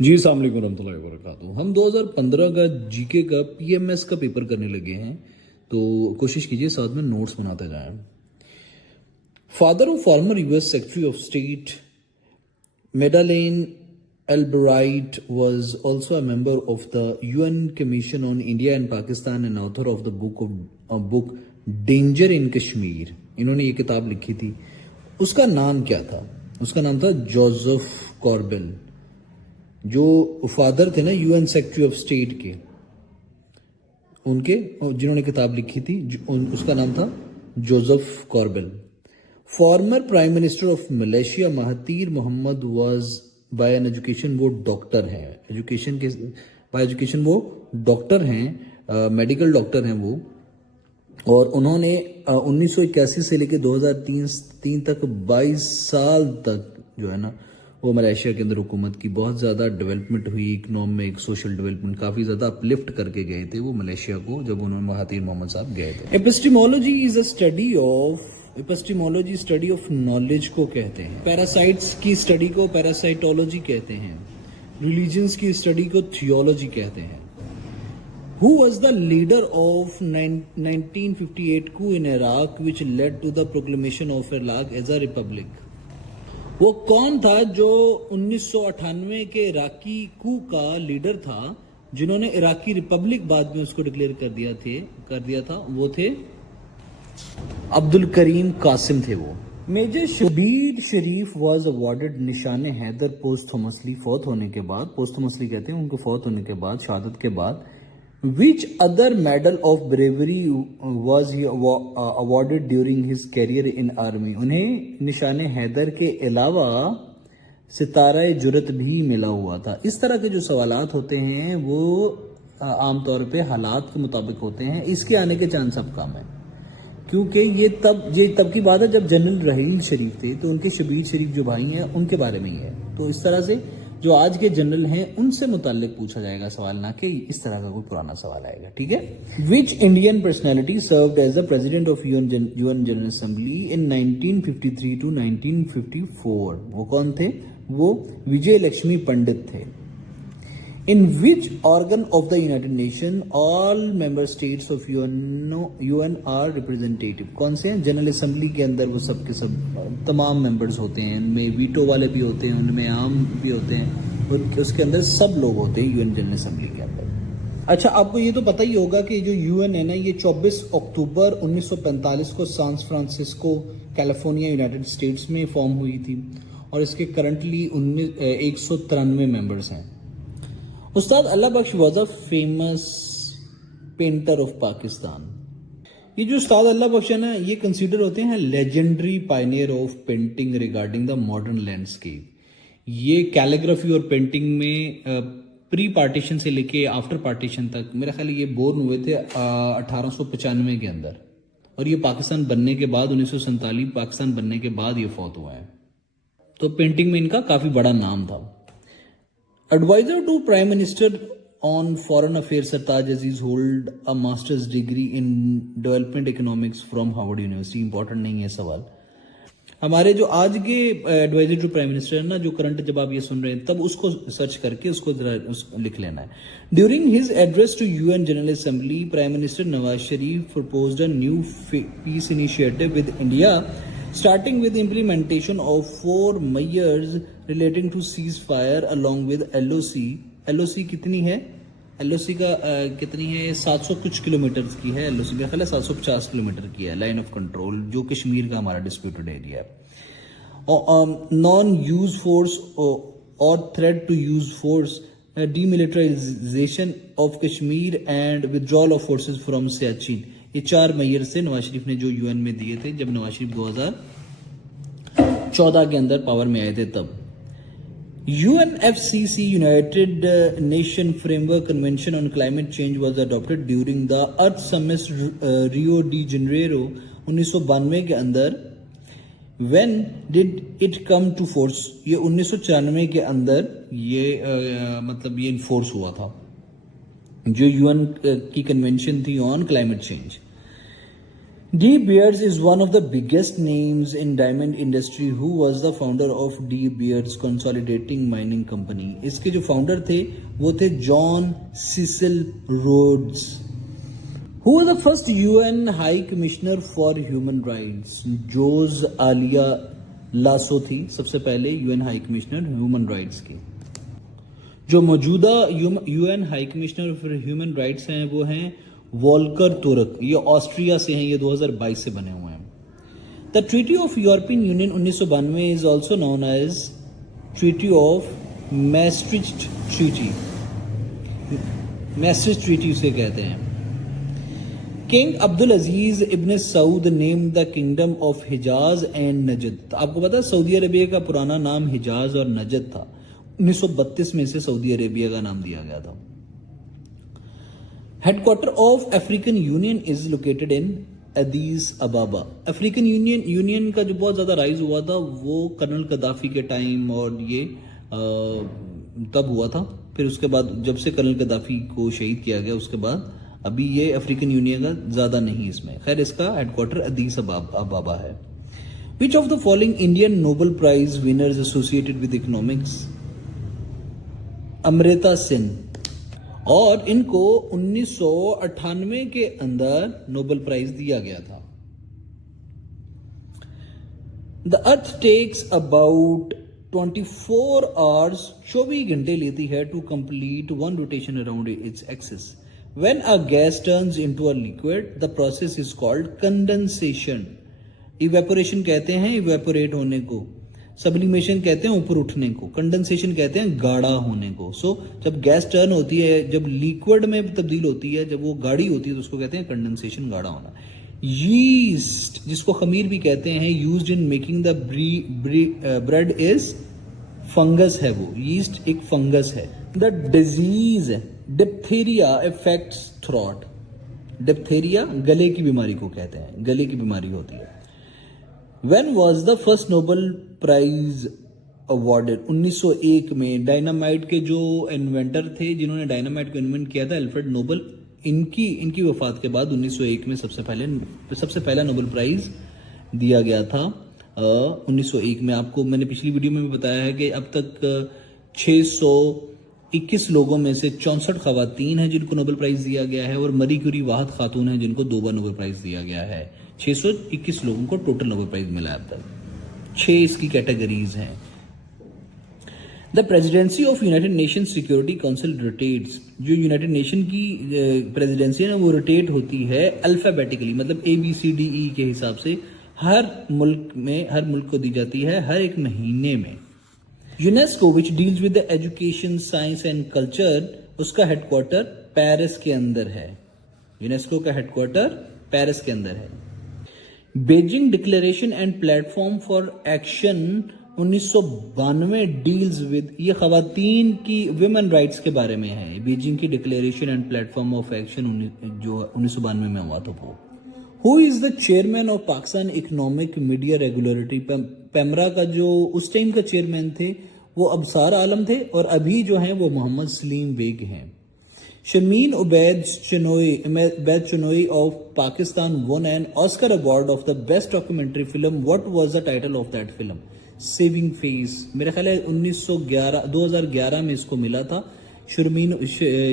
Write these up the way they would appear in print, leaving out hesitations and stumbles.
जी अस्सलाम वालेकुम रहमतुल्लाहि व बरकातुहू। हम 2015 का जीके का पीएमएस का पेपर करने लगे हैं, तो कोशिश कीजिए साथ में नोट्स बनाते जाएं। Father of former US secretary of state Madeleine Albright was also a member of the UN Commission on India and Pakistan and author of the book Danger in Kashmir। इन्होंने ये किताब लिखी थी। उसका नाम क्या था? उसका नाम था जोसेफ कॉर्बेल, जो फादर थे ना यूएन सेक्रेटरी ऑफ स्टेट के, उनके जिन्होंने किताब लिखी थी। उसका नाम था Joseph Korbel. Former prime minister of Malaysia Mahathir Mohamad was by an education वो डॉक्टर हैं। बाय एजुकेशन वो डॉक्टर हैं, मेडिकल डॉक्टर हैं वो। और उन्होंने 1981 से लेकर 2003 तक 22 साल तक जो है ना वो मलेशिया के अंदर हुकूमत की। बहुत ज़्यादा डेवलपमेंट हुई, इकोनॉमिक सोशल डेवलपमेंट काफ़ी ज़्यादा अपलिफ्ट करके गए थे वो मलेशिया को, जब उन्होंने महातीर मोहम्मद साहब गए थे। एपिस्टेमोलॉजी स्टडी ऑफ नॉलेज को कहते हैं। पैरासाइट्स की स्टडी को पैरासाइटोलॉजी कहते हैं। रिलीजन्स की स्टडी को थियोलॉजी कहते हैं। Who was the leader of 1958 coup in Iraq which led to the proclamation of Iraq as a republic? वो कौन था जो 1998 के इराकी कू का लीडर था, जिन्होंने इराकी रिपब्लिक बाद में उसको डिक्लेयर कर दिया था? वो थे अब्दुल करीम कासिम थे वो। Major Shabbir Sharif was awarded Nishane Haider posthumously, फौत होने के बाद, पोस्टमसली कहते हैं उनको, फौत होने के बाद, शहादत के बाद। Which other medal of bravery was he awarded during his career in army? उन्हें निशाने हैदर के अलावा सितारा जुरत भी मिला हुआ था। इस तरह के जो सवालात होते हैं वो आमतौर पे हालात के मुताबिक होते हैं। इसके आने के चांस अब कम है, क्योंकि ये तब की बात है जब जनरल रहील शरीफ थे, तो उनके शबीर शरीफ जो भाई हैं उनके बारे में ही है। तो इस तरह से जो आज के जनरल हैं उनसे मुताल्लिक पूछा जाएगा सवाल, ना कि इस तरह का कोई पुराना सवाल आएगा। ठीक है। Which Indian personality served as the president of UN general assembly in 1953 to 1954? वो कौन थे? वो विजय लक्ष्मी पंडित थे। In which organ of the United Nation all member states of UN are representative? कौन से हैं? जनरल असेंबली के अंदर वो सब के सब तमाम मेंबर्स होते हैं। इनमें वीटो वाले भी होते हैं, उनमें आम भी होते हैं, और उसके अंदर सब लोग होते हैं यूएन जनरल असेंबली के अंदर। अच्छा, आपको ये तो पता ही होगा कि जो यूएन है ना, ये 24 अक्टूबर 1945 को San Francisco California United States में फॉर्म हुई थी, और इसके करंटली उनमें 193 मेंबर्स हैं। Ustad Allah Bakhsh was a famous painter of Pakistan. ये जो उस्ताद अल्लाह बख्श है ना, ये कंसीडर होते हैं legendary Pioneer of painting regarding the modern landscape. ये कैलीग्राफी और पेंटिंग में प्री पार्टीशन से लेके आफ्टर पार्टीशन तक, मेरा ख्याल ये बोर्न हुए थे 1895 के अंदर, और ये पाकिस्तान बनने के बाद 1947 पाकिस्तान बनने के बाद ये फौत हुआ है। तो पेंटिंग में इनका काफी बड़ा नाम था। Advisor to Prime Minister on Foreign Affairs Sartaj Aziz hold a master's degree in Development Economics from Harvard University। Important नहीं है सवाल। हमारे जो आज के एडवाइजर टू प्राइम मिनिस्टर है ना, जो करंट जब आप ये सुन रहे हैं तब उसको सर्च करके उसको लिख लेना है। During his address to UN general Assembly, prime minister Nawaz Sharif proposed a new peace initiative with India starting with implementation of 4 measures relating to ceasefire along with LOC। LOC कितनी है? LOC का कितनी है? 700 कुछ किलोमीटर की है। LOC मेरा ख्याल है 750 किलोमीटर की है, लाइन ऑफ कंट्रोल, जो कश्मीर का हमारा डिस्प्यूटेड एरिया है। नॉन यूज फोर्स और threat to use force, demilitarization of Kashmir and withdrawal of forces from Siachen. ये 4 मेजर से नवाज शरीफ ने जो यूएन में दिए थे जब नवाज शरीफ 2014 के अंदर पावर में आए थे तब। UNFCCC United Nation Framework Convention on Climate Change was adopted during the Earth Summit Rio de Janeiro 1992 के अंदर। When did it come to force? ये 1994 के अंदर ये मतलब ये इन्फोर्स हुआ था, जो यूएन की कन्वेंशन थी on Climate change. De Beers is one of the biggest names in diamond industry. Who was the founder of De Beers Consolidating Mining Company? इसके जो फाउंडर थे वो थे John Cecil Rhodes. Who was the first UN High Commissioner for Human Rights? Jose Ayala Lasso थी सबसे पहले UN high commissioner human rights की. जो मौजूदा UN high commissioner for human rights हैं वो हैं वॉल्कर तुर्क. ये ऑस्ट्रिया से हैं. ये 2022 से बने हुए हैं. The treaty of European Union 1992 is also known as treaty of Maastricht treaty. Maastricht treaty उसे कहते हैं. King Abdul Aziz ibn Saud name the kingdom of Hejaz and Nejd. आपको पता है सऊदी अरेबिया का पुराना नाम हिजाज और नजद था. 1932 में से सऊदी अरेबिया का नाम दिया गया था. Headquarter of African union is located in अदीस अबाबा. African union का जो बहुत ज्यादा राइज हुआ था वो कर्नल कदाफी के टाइम और ये तब हुआ था. फिर उसके बाद जब से कर्नल कदाफी को शहीद किया गया उसके बाद अभी ये अफ्रीकन यूनियन का ज्यादा नहीं इसमें. खैर इसका हेडक्वार्टर अदीस अबाबा है. Which of the following Indian Nobel prize winners associated with economics? Amrita Sen. और इनको 1998 के अंदर नोबेल प्राइज दिया गया था. The earth takes about 24 hours. 24 घंटे लेती है to complete one rotation around its axis. When a gas turns into a liquid, the process is called condensation. Evaporation कहते हैं evaporate होने को. Sublimation कहते हैं ऊपर उठने को. Condensation कहते हैं गाढ़ा होने को. So जब गैस टर्न होती है, जब लिक्विड में तब्दील होती है, जब वो गाढ़ी होती है तो उसको कहते हैं कंडेंसेशन, गाढ़ा होना. यीस्ट जिसको खमीर भी कहते हैं, used in making the bread is fungus है. वो यीस्ट एक फंगस है. The disease diphtheria affects throat. Diphtheria गले की बीमारी को कहते हैं. गले की बीमारी होती है. When was the first Nobel Prize awarded? 1901 में. डायनामाइट के जो इन्वेंटर थे जिन्होंने डायनामाइट को इन्वेंट किया था, अल्फ्रेड नोबल, इनकी वफात के बाद 1901 में सबसे पहला नोबेल प्राइज दिया गया था. 1901 में. आपको मैंने पिछली वीडियो में भी बताया है कि अब तक 621 लोगों में से 64 खवातीन हैं जिनको नोबेल प्राइज दिया गया है और मरी क्यूरी वाहद खातून हैं जिनको 2 बार नोबेल प्राइज दिया गया है. 621 लोगों को टोटल नोबेल प्राइज मिला है अब तक. 6 इसकी कैटेगरीज हैं. The presidency of United nation security council rotates. जो यूनाइटेड नेशन की प्रेसिडेंसी है ना वो रोटेट होती है अल्फाबेटिकली, मतलब ABCDE के हिसाब से. हर मुल्क को दी जाती है हर एक महीने में. UNESCO which deals with the education science and culture, उसका हेडक्वार्टर पेरिस के अंदर है. यूनेस्को का हेडक्वार्टर पेरिस के अंदर है. Beijing declaration and platform for action 1992 deals with, ये खवातीन की विमेन राइट्स के बारे में है. बीजिंग की declaration and platform of action जो 1992 में हुआ था वो. Who is the chairman of Pakistan economic media regulatory? PEMRA का जो उस टाइम का चेयरमैन थे वो अबसार आलम थे और अभी जो हैं वो मोहम्मद सलीम बेग हैं. Sharmeen Obaid Chinoy of Pakistan won an Oscar award of the best documentary film. What was the title of that film? Saving face. मेरा ख्याल है 2011 में इसको मिला था. शर्मीन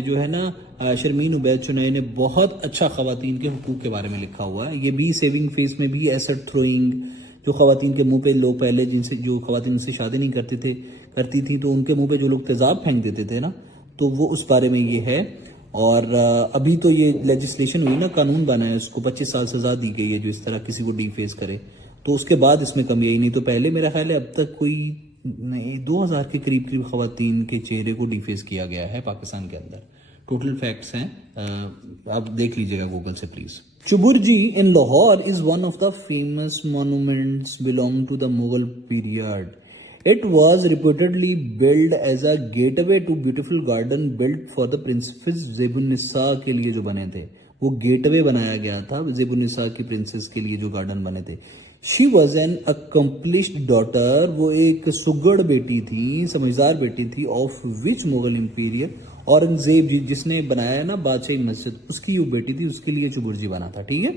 जो है ना शर्मीन उबैद चुनई ने बहुत अच्छा खवातीन के हुकूक के बारे में लिखा हुआ है. ये भी सेविंग फेस में भी एसेट थ्रोइंग, जो खवातीन के मुंह पे लोग पहले जो खवातीन से शादी नहीं करती थी तो उनके मुंह पे जो लोग तेजाब फेंक देते थे ना, तो वो उस बारे में ये है. और अभी तो ये लेजिस्लेशन हुई ना, कानून बना है, उसको 25 साल सजा दी गई है जो इस तरह किसी को डीफेस करे. तो उसके बाद इसमें कमी आई. नहीं तो पहले मेरा ख्याल है अब तक कोई 2000 के करीब खवातीन के चेहरे को डिफेस किया गया है पाकिस्तान के अंदर. टोटल फैक्ट्स हैं, आप देख लीजिएगा गूगल से please. Chauburji in Lahore is one of the famous monuments belong to the Mughal period. It was reportedly build as a gateway to beautiful garden built for the princess Zebunnisa के लिए जो बने थे. वो गेटवे बनाया गया था ज़ेबुन्निसा की प्रिंसेस के लिए जो गार्डन बने थे. She was an accomplished daughter. वो एक सुगड़ बेटी थी, समझदार बेटी थी. Of which Mughal emperor? Aurangzeb ji जिसने बनाया ना बादशाही मस्जिद, उसकी वो बेटी थी. उसके लिए चुबुर्जी बना था. ठीक है.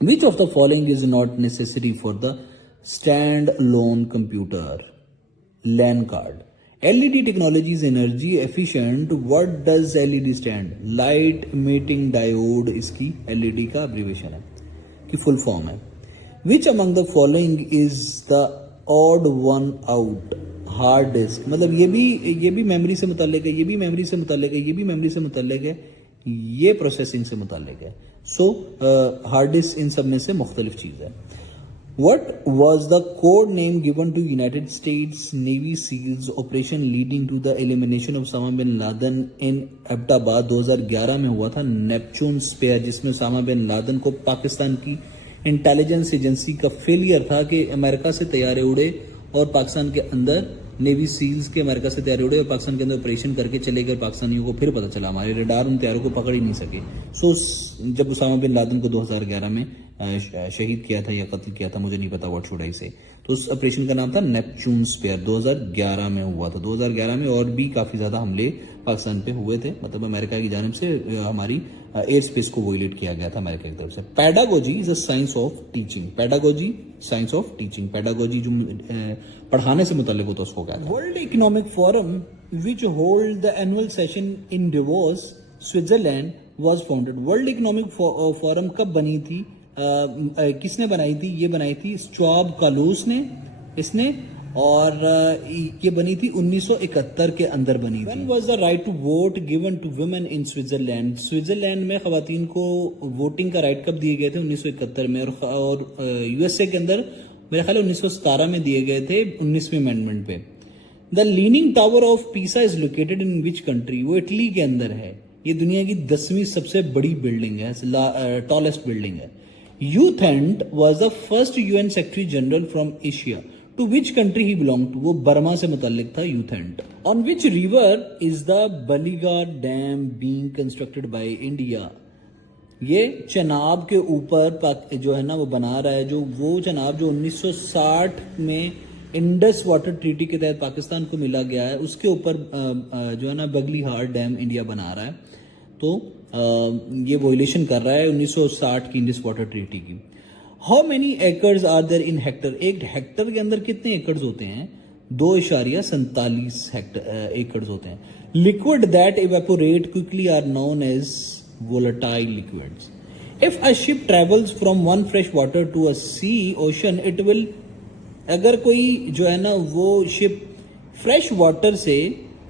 Which of the following is not necessary for the stand-alone computer? LAN card. LED technology is energy efficient. What does LED stand? Light emitting diode इसकी LED का abbreviation है, की full form है. Which among the following is the odd one out? Hard disk. मतलब ये भी memory से मुताल्लिक है, ये भी मेमोरी से मुताल्लिक है, ये भी मेमोरी से मुताल्लिक है, ये प्रोसेसिंग से मुताल्लिक है. सो हार्ड डिस्क इन सब में से मुख्तलिफ चीज़ है. What was the code name given to United States Navy SEALs operation leading to the elimination of Osama bin Laden in Abbottabad 2011 में हुआ था? नेपच्यून स्पेयर, जिसमें उसामा बिन लादेन को पाकिस्तान की इंटेलिजेंस एजेंसी का फेलियर था कि अमेरिका से तैयारे उड़े और पाकिस्तान के अंदर नेवी सील्स के अमेरिका से तैयारे उड़े और पाकिस्तान के अंदर ऑपरेशन करके चले गए. पाकिस्तानियों को फिर पता चला हमारे रडार उन तैयारों को पकड़ ही नहीं सके. सो जब उसामा बिन लादेन को 2011 में शहीद किया था या कत्ल किया था, मुझे नहीं पता, व्हाट शुड आई से, तो उस ऑपरेशन का नाम था नेपच्यून स्पेयर. 2011 में हुआ था. 2011 में और भी काफी ज्यादा हमले पाकिस्तान पे हुए थे. मतलब अमेरिका की जानिब से हमारी एयर स्पेस को वोलेट किया गया था अमेरिका की तरफ से. Pedagogy is a science of teaching. Pedagogy science of teaching. Pedagogy जो पढ़ाने से मुताल्लिक होता है उसको कहते हैं. World economic forum which hold the annual session in DeVos Switzerland was founded. World economic forum कब बनी थी? किसने बनाई थी? ये बनाई थी स्ट्रॉब कालूस ने, इसने, और ये बनी थी 1971 के अंदर बनी थी. When was the right to vote given to women in Switzerland? Switzerland में खवातीन को वोटिंग का राइट कब दिए गए थे? 1971 में. और यूएसए के अंदर मेरे ख्याल 1917 में दिए गए थे 19वीं अमेंडमेंट पे. The leaning tower of Pisa is located in which country? वो इटली के अंदर है. ये दुनिया की 10वीं सबसे बड़ी बिल्डिंग है, टॉलेस्ट बिल्डिंग है. U Thant was the first UN secretary general from Asia. To which country he belong to? वो बर्मा से मुताल्लिक था U Thant. On which river is the Baglihar dam being constructed by India? ये चनाब के ऊपर जो है ना वो बना रहा है, जो वो चनाब जो 1960 में इंडस वाटर ट्रीटी के तहत पाकिस्तान को मिला गया है, उसके ऊपर जो है ना बगलीहाट डैम इंडिया बना रहा है. तो ये वोलेशन कर रहा है 1960 की इंडस वाटर ट्रीटी की. How many acres are there in hectare? एक हेक्टर के अंदर कितने एकर्स होते हैं? 2.47 एकर्स होते हैं. Liquid that evaporate quickly are known as volatile liquids. If a ship travels from one fresh water to a sea ocean, it will, अगर कोई जो है ना वो शिप फ्रेश वाटर से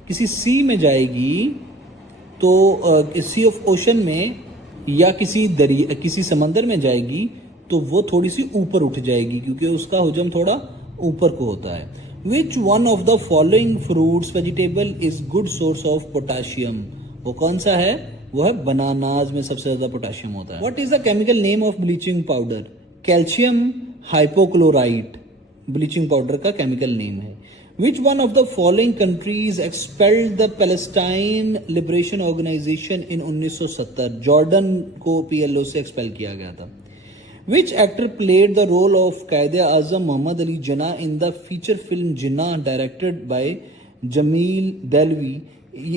किसी सी में जाएगी तो सी ऑफ ओशन में या किसी समंदर में जाएगी तो वो थोड़ी सी ऊपर उठ जाएगी क्योंकि उसका हुजम थोड़ा ऊपर को होता है. Which one of the following fruits vegetable is good source of potassium? वो कौन सा है? वो है बनानाज में सबसे ज्यादा पोटेशियम होता है. What is the chemical name of bleaching powder? Calcium hypochlorite bleaching powder का केमिकल नेम है. Which one of the following countries expelled the Palestine Liberation Organization in 1970? Jordan को पीएलओ से एक्सपेल किया गया था. Which actor played the role of Quaid e Azam Mohammad Ali Jinnah in the feature film Jinnah directed by Jamil Dehlavi?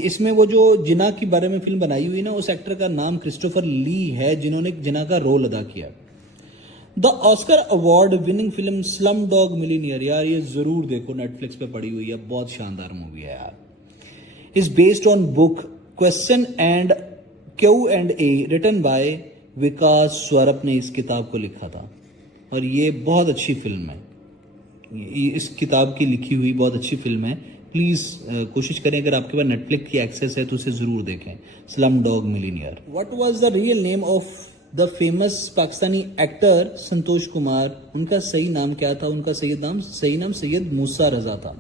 इसमें वो जो जिना के बारे में फिल्म बनाई हुई ना, उस एक्टर का नाम क्रिस्टोफर ली है जिन्होंने जिना का रोल अदा किया. The Oscar award winning film slum dog millionaire, यार ये जरूर देखो, नेटफ्लिक्स पे पड़ी हुई है, बहुत शानदार मूवी है यार. Is based on book question and Q&A written by Vikas Swarup ने इस किताब को लिखा था और ये बहुत अच्छी फिल्म है. इस किताब की लिखी हुई बहुत अच्छी फिल्म है. प्लीज कोशिश करें, अगर आपके पास नेटफ्लिक्स की एक्सेस है तो उसे जरूर देखें. Slumdog Millionaire. What was the real name of the famous Pakistani actor Santosh Kumar? उनका सही नाम क्या था? उनका सही नाम सैयद मूसा रजा था.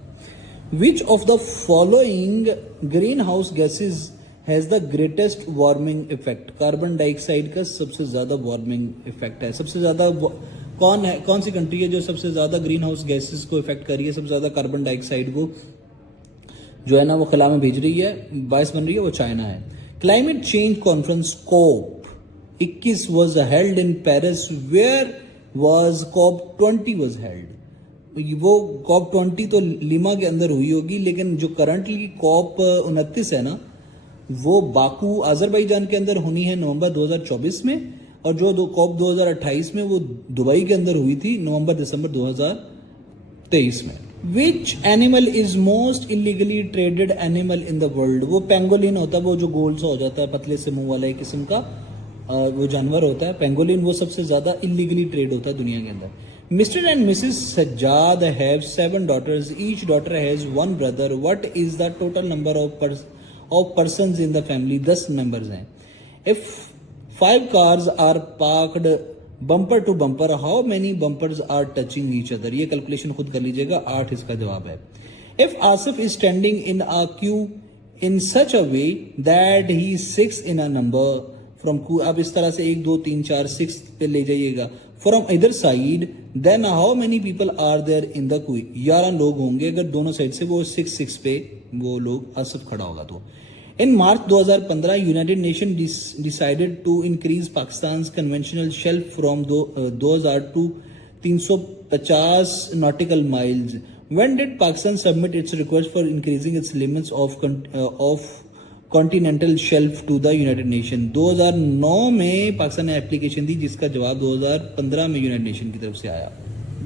विच of the following green house gases has the greatest warming effect? Carbon dioxide का सबसे ज्यादा वार्मिंग इफेक्ट है. सबसे ज्यादा कौन सी कंट्री है जो सबसे ज्यादा ग्रीन हाउस गैसेज को इफेक्ट कर रही है? सबसे ज्यादा कार्बन डाइऑक्साइड को जो है ना वो खला में भेज रही है, बायस बन रही है, वो चाइना है. Climate change conference COP 21 was held in Paris. Where was COP 20 was held? वो COP 20 तो लीमा के अंदर हुई होगी, लेकिन जो करंटली COP 29 है ना, वो बाकू अजरबैजान के अंदर होनी है नवंबर 2024 में. और जो कॉप 2028 में वो दुबई के अंदर हुई थी नवंबर-दिसंबर 2023 में। Which animal is most illegally traded animal in the world? वो पेंगोलिन होता है, वो जो गोल सा हो जाता है, पतले से मुंह वाला एक किस्म का वो जानवर होता है पेंगोलिन, वो सबसे ज्यादा इलीगली ट्रेड होता है दुनिया के अंदर। Mister and missus Sajjad have 7 daughters, each daughter has 1 brother, what is the total number of persons in the family? 10 members हैं। If 5 cars are parked bumper to bumper, how many bumpers are touching each other? ये calculation खुद कर लीजिएगा, 8 इसका जवाब है। If Asif is standing in a queue in such a way that he 6 in a number from Q, अब इस तरह से 1 2 3 4 6 पे ले जाइएगा, फ्रॉम इधर side, then how many people are there in the queue? 11 लोग होंगे अगर दोनों साइड से वो 6 पे वो लोग आसिफ खड़ा होगा तो। In March 2015, United Nations decided to increase Pakistan's conventional shelf from 2000 to 350 nautical miles. When did Pakistan submit its request for increasing its limits of continental shelf to the United Nations? 2009 में पाकिस्तान ने application दी जिसका जवाब 2015 में United nation की तरफ से आया।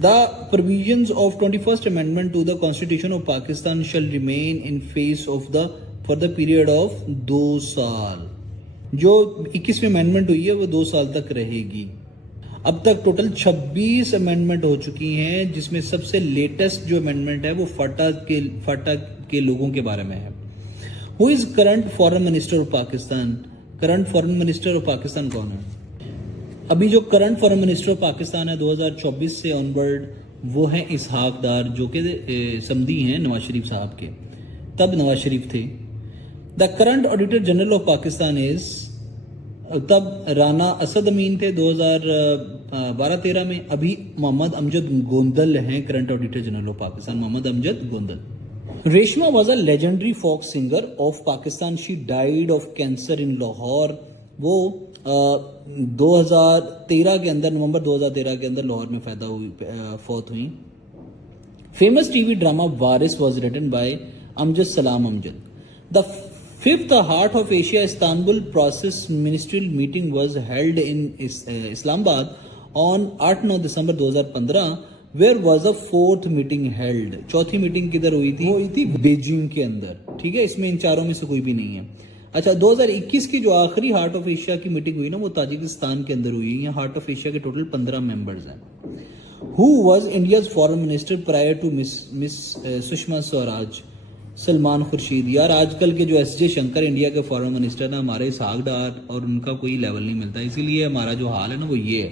The provisions of 21st Amendment to the Constitution of Pakistan shall remain in face of the for the period of 2 साल। जो 21वीं अमेंडमेंट हुई है वो 2 साल तक रहेगी। अब तक टोटल 26 अमेंडमेंट हो चुकी हैं, जिसमें सबसे लेटेस्ट जो अमेंडमेंट है वो फाटा के लोगों के बारे में है। Who is current foreign minister of Pakistan? Current foreign minister of Pakistan कौन है? अभी जो current foreign minister of Pakistan है 2024 से ऑनवर्ड, वो है इसहाक डार, जो कि समधी हैं नवाज शरीफ साहब के, तब नवाज शरीफ थे। The current auditor general of Pakistan is, तब राना असद अमीन थे 2012-13 में। अभी मोहम्मद अमजद गोंदल हैं current auditor general of Pakistan, Mohammad Amjad Gondal. Reshma was a legendary folk singer of Pakistan, she died of cancer in Lahore. वो 2013 के अंदर, नवंबर 2013 के अंदर लाहौर में फौत हुई। Famous TV drama Waris was written by Amjad Salam Amjad. The 5th Heart of Asia Istanbul Process Ministerial Meeting was held in Islamabad on 8-9 December 2015. Where was the 4th meeting held? चौथी meeting किधर हुई थी? हुई थी बीजिंग के अंदर। ठीक है, इसमें इन चारों में से कोई भी नहीं है। अच्छा, 2021 की जो आखिरी हार्ट ऑफ एशिया की मीटिंग हुई ना, वो ताजिकिस्तान के अंदर हुई। यहाँ हार्ट ऑफ एशिया के टोटल 15 मेंबर्स हैं। Who was India's foreign minister prior to Miss Sushma Swaraj? Salman Khurshid. यार आजकल के जो एस.जे. शंकर इंडिया के फॉरेन मिनिस्टर ना, हमारे इसहाक डार और उनका कोई लेवल नहीं मिलता, इसीलिए हमारा जो हाल है ना वो ये है।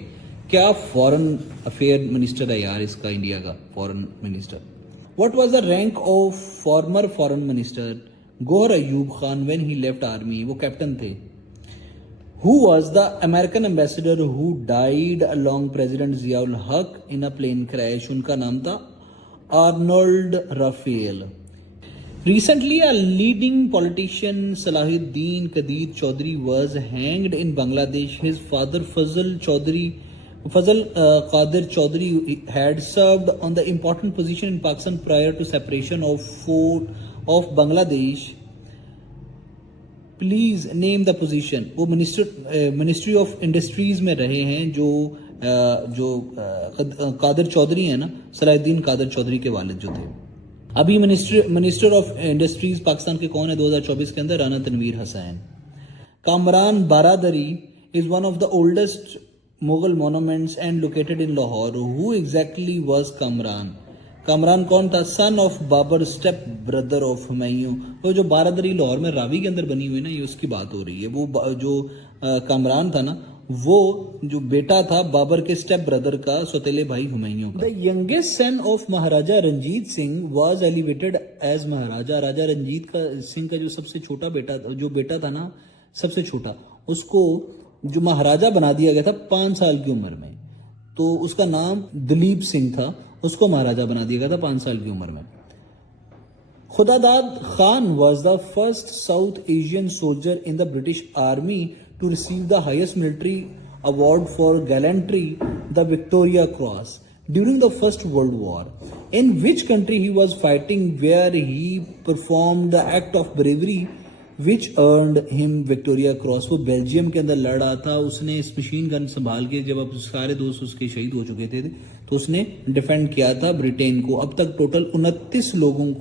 क्या फॉरेन अफेयर मिनिस्टर है यार इसका, इंडिया का foreign minister. What was the rank of former foreign minister Gohar Ayub Khan when he left army? वो कैप्टन थे। Who was the American ambassador who died along president Ziaul Haq in a plane crash? उनका नाम था Arnold Raphel. Recently, a leading politician, Salahuddin Qadir Chaudhary, was hanged in Bangladesh. His father, Fazal Qadir Chaudhary, had served on the important position in Pakistan prior to separation of Bangladesh. Please name the position. वो ministry of industries में रहे हैं, जो कादिर चौधरी है ना, सलाहुद्दीन कादिर चौधरी के वालिद जो थे। अभी मिनिस्टर ऑफ इंडस्ट्रीज पाकिस्तान के कौन है 2024 के अंदर? Rana Tanveer Hussain. Kamran Baradari is one of the oldest Mughal monuments and located in Lahore. Who exactly was Kamran? Kamran कौन था? Son of Babur, stepbrother of Humayun. वो जो बारादरी लाहौर में रावी के अंदर बनी हुई ना, ये उसकी बात हो रही है। वो जो कामरान था ना, वो जो बेटा था बाबर के स्टेप ब्रदर का, सौतेले भाई हुमायूं का। The youngest son of Maharaja Ranjit Singh was elevated as Maharaja. Raja Ranjit Singh का जो सबसे छोटा बेटा था ना, सबसे छोटा, उसको जो महाराजा बना दिया गया था 5 साल की उम्र में। तो उसका नाम दलीप सिंह था, उसको महाराजा बना दिया गया था 5 साल की उम्र में। Khudadad Khan was the first South Asian soldier in the British army to receive the highest military award for gallantry, the Victoria Cross, during the First World War. In which country he was fighting, where he performed the act of bravery which earned him Victoria cross. वो Belgium के अंदर लड़ रहा था, उसने इस machine gun संभाल के, जब अब सारे दोस्त उसके शहीद हो चुके थे तो उसने डिफेंड किया था ब्रिटेन को। अब तक टोटल 29 लोगों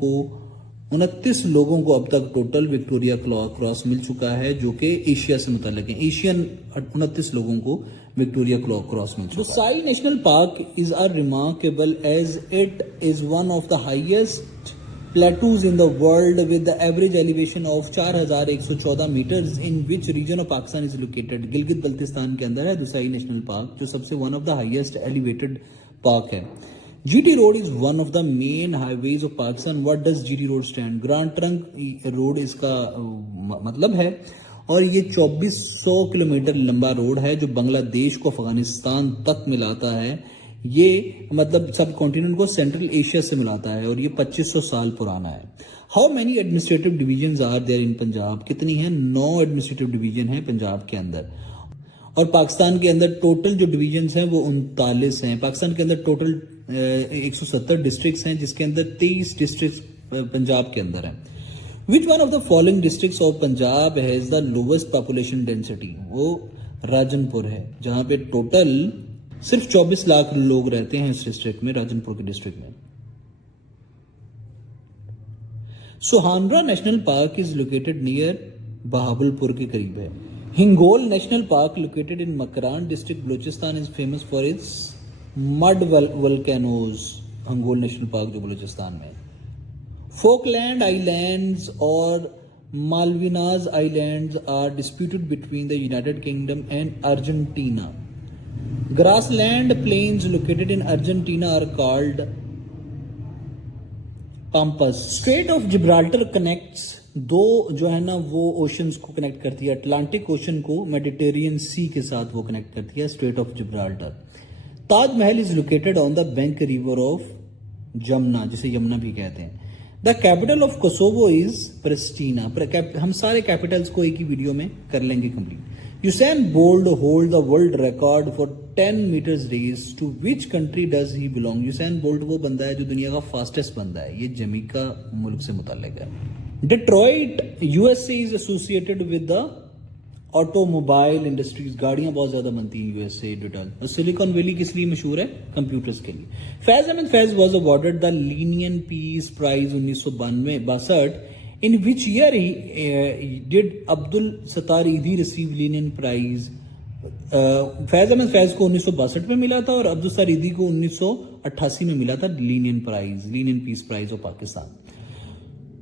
को अब तक टोटल विक्टोरिया क्रॉस मिल चुका है, जो कि एशिया से मुतल्लिक है। एशियन 29 लोगों को विक्टोरिया क्रॉस मिल चुका है। Sai national park is are remarkable as it is one of the highest plateaus in the world with the average elevation of 4114 meters in which region of Pakistan is located। Gilgit Baltistan के अंदर है Dusai national park, जो सबसे one of the highest elevated park है। GT road is one of the main highways of Pakistan. What does GT road stand? Grand trunk road इसका मतलब है, और ये 2400 किलोमीटर लंबा रोड है जो बांग्लादेश को अफगानिस्तान तक मिलाता है। ये मतलब सब कॉन्टिनेंट को सेंट्रल एशिया से मिलाता है, और ये 2500 साल पुराना है। How many administrative division are there in Punjab? कितनी है? 9 एडमिनिस्ट्रेटिव डिवीजन है पंजाब के अंदर। और पाकिस्तान के अंदर टोटल जो डिवीजन हैं वो 39 हैं। पाकिस्तान के अंदर टोटल 170 डिस्ट्रिक्ट्स हैं, जिसके अंदर 23 डिस्ट्रिक्ट पंजाब के अंदर हैं। विच one of the following districts of Punjab has the lowest population density? वो राजनपुर है, जहां पे टोटल सिर्फ 24 लाख लोग रहते हैं इस डिस्ट्रिक्ट में, राजनपुर के डिस्ट्रिक्ट में। Suhanra national park is located near Bahawalpur के करीब है। Hingol national park located in Makran district Balochistan is famous for its mud volcanoes. Hingol national park जो बलूचिस्तान में। फोकलैंड आइलैंड्स और Malvinas islands are disputed between the United Kingdom and Argentina. Grassland plains located in Argentina are called pampas। Strait of Gibraltar connects दो जो है ना वो oceans को connect करती है, अटलांटिक ओशन को मेडिटेरियन सी के साथ वो कनेक्ट करती है, straight of Gibraltar. Taj Mahal is located on the bank river of Jamuna, जिसे यमुना भी कहते हैं। The capital of Kosovo is प्रिस्टीना। हम सारे कैपिटल्स को एक ही वीडियो में कर लेंगे complete. Usain Bolt hold the world record for 10 metres race. To which country does he belong? Usain Bolt वो बंदा है जो दुनिया का फास्टेस्ट बंदा है, ये जमैका मुल्क से मुताल्लिक है। Detroit USA is associated with the automobile industries. गाड़ियां बहुत ज्यादा बनती हैं यूएसए, डिटॉइट। और सिलिकॉन वैली किस लिए मशहूर है? कंप्यूटर्स के लिए। Faiz Ahmad Faiz was awarded the Lenin peace prize 1962। In which year did Abdul Sattar Idi receive Lenin Prize? Faiz Ahmad Faiz को 1962 में मिला था और अब्दुल सत्तार ईदी को 1988 में मिला था Lenin prize, Lenin peace prize of Pakistan.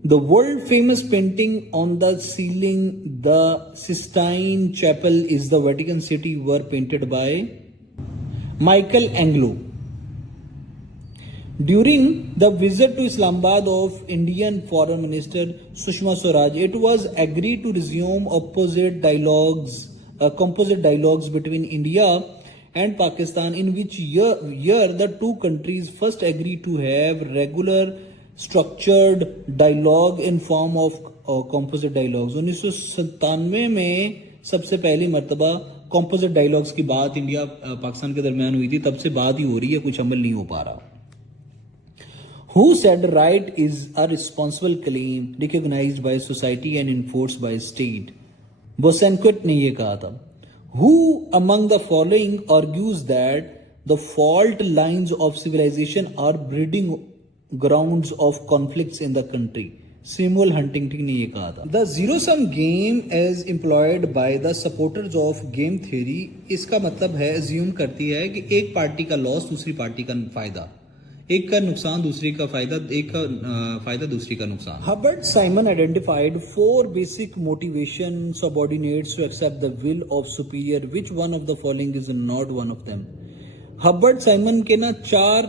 The world famous painting on the ceiling, the Sistine Chapel is the Vatican City, were painted by Michelangelo. During the visit to Islamabad of Indian Foreign Minister Sushma Swaraj, it was agreed to resume composite dialogues between India and Pakistan, in which year the two countries first agreed to have regular structured dialogue in form of composite dialogues। 1997 में सबसे पहली मर्तबा composite dialogues की बात India Pakistan के दरमियान हुई थी, तब से बात ही हो रही है, कुछ अमल नहीं हो पा रहा। Who said right is a responsible claim recognized by society and enforced by state? बोसेनक्विट ने ये कहा था। Who among the following argues that the fault lines of civilization are breeding grounds of conflicts in the country? Samuel Huntington ने ये कहा था। The zero sum game as employed by the supporters of game theory, इसका मतलब है assume करती है कि एक पार्टी का लॉस दूसरी पार्टी का फायदा, एक का नुकसान दूसरी का फायदा, एक का फायदा दूसरी का नुकसान। Herbert Simon identified 4 basic motivation subordinates to accept the will of superior. Which one of the following is not one of them? Herbert Simon के ना 4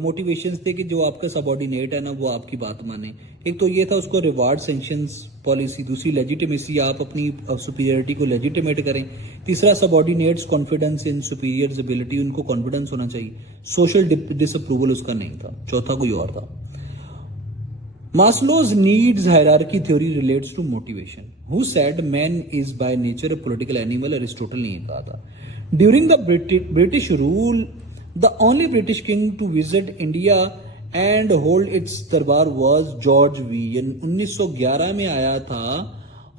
मोटिवेशंस थे कि जो आपका सबऑर्डिनेट है ना वो आपकी बात माने। एक तो ये था उसको रिवार्ड सैंक्शंस पॉलिसी, दूसरी लेजिटिमेसी, आप अपनी सुपीरियरिटी को लेजिटिमेट करें। तीसरा subordinates confidence in superiors ability, उनको कॉन्फिडेंस होना चाहिए। सोशल डिसअप्रूवल उसका नहीं था। चौथा कोई और था। Maslow's needs hierarchy theory relates to motivation. Who said man is by nature a political animal? Aristotle ने ये कहा था। During the British rule, the only British king to visit India and hold its दरबार was George V. 1911 में आया था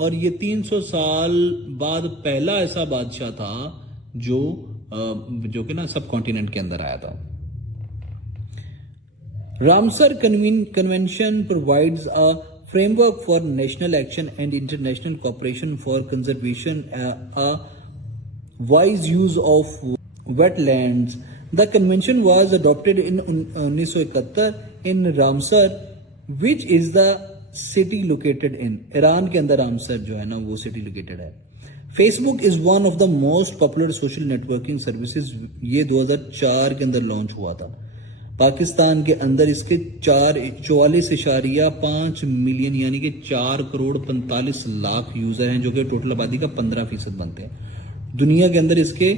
और ये 300 साल बाद पहला ऐसा बादशाह था जो कि ना सब कॉन्टिनेंट के अंदर आया था। Ramsar convention provides a framework for national action and international cooperation for conservation, a wise use of wetlands. The convention was adopted in 1971 in Ramsar, which is the city located in Iran के अंदर Ramsar जो है ना वो city located है। Facebook is one of the most popular social networking services। ये 2004 के अंदर लॉन्च हुआ था। पाकिस्तान के अंदर इसके 44.5 मिलियन यानी कि 4,45,00,000 यूजर हैं, जो कि टोटल आबादी का 15% बनते हैं। दुनिया के अंदर इसके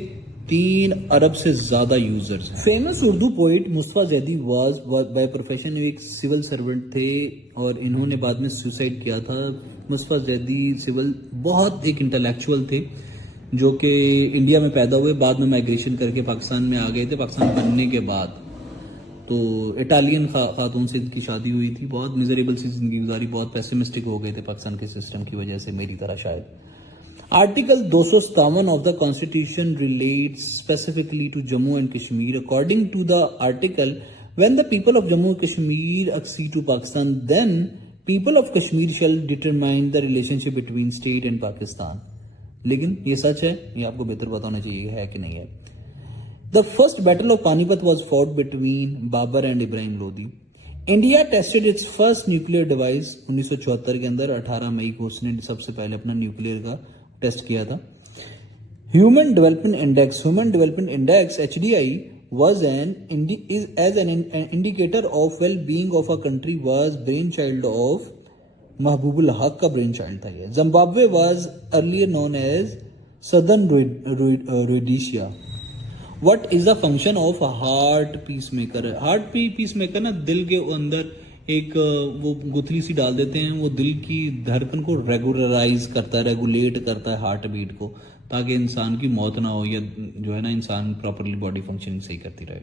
3 अरब से ज्यादा यूजर्स हैं। Famous Urdu poet Mustafa Zaidi was by profession एक सिविल सर्वेंट थे और इन्होंने बाद में सुसाइड किया था। मुस्तफा जैदी बहुत एक इंटेलेक्चुअल थे जो कि इंडिया में पैदा हुए, बाद में माइग्रेशन करके पाकिस्तान में आ गए थे। पाकिस्तान बनने के बाद तो इटालियन खातून से इनकी शादी हुई थी। बहुत मिजरेबल सी जिंदगी गुजारी, बहुत पेसिमिस्टिक हो गए थे पाकिस्तान के सिस्टम की वजह से, मेरी तरह शायद। Article 257 of the constitution relates specifically to Jammu and Kashmir. According to the article, when the people of Jammu and Kashmir accede to Pakistan, then people of Kashmir shall determine the relationship between state and Pakistan। लेकिन ये सच है, ये आपको बेहतर पता होना चाहिए है कि नहीं है। The first battle of Panipat was fought between Babur and Ibrahim Lodi। India tested its first nuclear device 1974 के अंदर 18 मई को उसने सबसे पहले अपना न्यूक्लियर का टेस्ट किया था। Human Development Index HDI was an indicator of well-being of a country was brainchild of Mahbubul हक का brainchild था ये। Zimbabwe was earlier known as Southern Rhodesia। What is the function of heart peacemaker? Heart peacemaker ना दिल के अंदर एक वो गुथली सी डाल देते हैं, वो दिल की धड़कन को रेगुलराइज करता है, रेगुलेट करता है हार्ट बीट को, ताकि इंसान की मौत ना हो या जो है ना इंसान प्रॉपरली बॉडी फंक्शनिंग सही करती रहे।